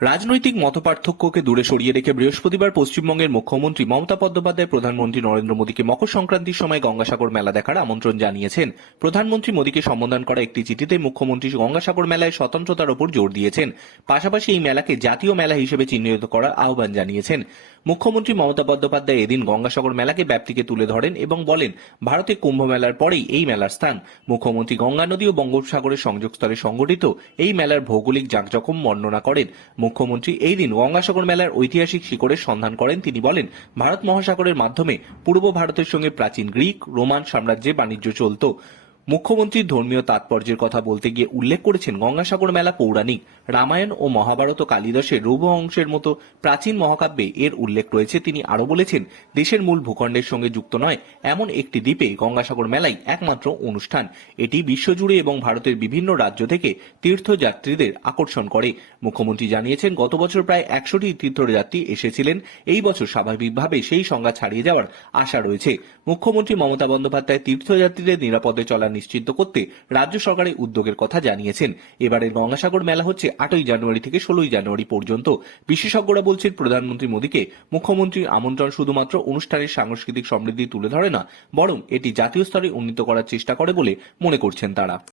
রাজনৈতিক মতপার্থক্যকে দূরে সরিয়ে রেখে বৃহস্পতিবার পশ্চিমবঙ্গের মুখ্যমন্ত্রী মমতা বন্দ্যোপাধ্যায়, প্রধানমন্ত্রী নরেন্দ্র মোদীকে মকর সংক্রান্তির সময় গঙ্গাসাগর মেলা দেখার আমন্ত্রণ জানিয়েছেন। প্রধানমন্ত্রী মোদীকে সম্বোধন করা একটি চিঠিতে মুখ্যমন্ত্রী গঙ্গাসাগর মেলায় স্বতন্ত্রতার উপর জোর দিয়েছেন। পাশাপাশি এই মেলাকে জাতীয় মেলা হিসেবে চিহ্নিত করার আহ্বান জানিয়েছেন। মুখ্যমন্ত্রী মমতা বন্দ্যোপাধ্যায় এদিন গঙ্গাসাগর মেলাকে ব্যাপ্তিকে তুলে ধরেন এবং বলেন, ভারতে কুম্ভ মেলার পরেই এই মেলার স্থান। মুখ্যমন্ত্রী গঙ্গা নদী ও বঙ্গোপসাগরের সংযোগস্থলে সংগঠিত এই মেলার ভৌগোলিক জাঁকজকম বর্ণনা করেন। মুখ্যমন্ত্রী এই দিন গঙ্গাসাগর মেলার ঐতিহাসিক শিকড়ের সন্ধান করেন। তিনি বলেন, ভারত মহাসাগরের মাধ্যমে পূর্ব ভারতের সঙ্গে প্রাচীন গ্রিক, রোমান সাম্রাজ্যে বাণিজ্য চলত। মুখ্যমন্ত্রীর ধর্মীয় তাৎপর্যের কথা বলতে গিয়ে উল্লেখ করেছেন গঙ্গাসাগর মেলা পৌরাণিক। রামায়ণ ও মহাভারত কালিদাসের রূপ অংশের মতো প্রাচীন মহাকাব্যে এর উল্লেখ রয়েছে। তিনি আরও বলেছেন, দেশের মূল ভূখণ্ডের সঙ্গে যুক্ত নয়, এমন একটি দ্বীপে গঙ্গাসাগর মেলাই একমাত্র অনুষ্ঠান। এটি বিশ্বজুড়ে এবং ভারতের বিভিন্ন রাজ্য থেকে তীর্থযাত্রীদের আকর্ষণ করে। মুখ্যমন্ত্রী জানিয়েছেন, গত বছর প্রায় একশোটি তীর্থযাত্রী এসেছিলেন। এই বছর স্বাভাবিকভাবে সেই সংখ্যা ছাড়িয়ে যাওয়ার আশা রয়েছে। মুখ্যমন্ত্রী মমতা বন্দ্যোপাধ্যায় তীর্থযাত্রীদের নিরাপদে চলা নিশ্চিত করতে রাজ্য সরকারের উদ্যোগের কথা জানিয়েছেন। এবারের গঙ্গাসাগর মেলা হচ্ছে আটই জানুয়ারি থেকে ষোলোই জানুয়ারি পর্যন্ত। বিশেষজ্ঞরা বলছেন, প্রধানমন্ত্রী মোদীকে মুখ্যমন্ত্রীর আমন্ত্রণ শুধুমাত্র অনুষ্ঠানের সাংস্কৃতিক সমৃদ্ধি তুলে ধরে না, বরং এটি জাতীয় স্তরে উন্নীত করার চেষ্টা করে বলে মনে করছেন তারা।